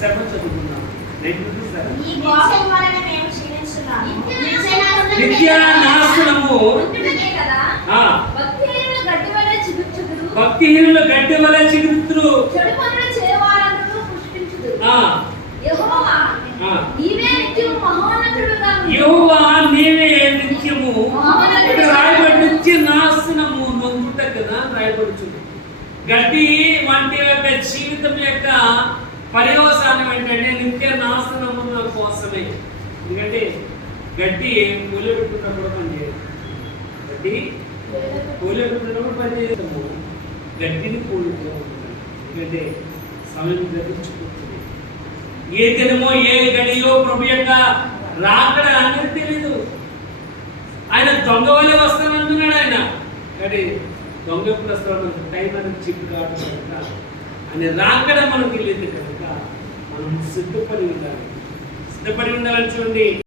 7 చదువుకున్నాం. నిత్య నాశనము భక్తిహీనుల గడ్డి వలె చిగురుతురు. యెహోవా నీవే నిత్యము రాయబడి నిత్య నాశనము నొందుట కదా రాయబడుతుంది. గడ్డి వంటి యొక్క జీవితం యొక్క పర్యవసానం ఏంటంటే నిత్య నాశనము కోసమే. ఎందుకంటే గడ్డి కూలబెట్టుకున్నప్పుడు పనిచేయదు. గడ్డి కూలబెట్టుకున్నప్పుడు పనిచేయము, గడ్డిని కూలుతూ ఉంటుంది. ఎందుకంటే సమయం గతించుకుంటుంది. ఏ దినమో ఏ గడియో ప్రభు యొక్క రాకడ అనేది తెలీదు. ఆయన దొంగ వల్లే వస్తానంటున్నాడు. ఆయన కానీ దొంగ ఎప్పుడు వస్తాడు? టైం అనేది చిక్కు కావడం కనుక ఆయన రాకడ మనకు తెలియదు కనుక మనం సిద్ధపడి ఉండాలి. సిద్ధపడి ఉండాలని చూడండి.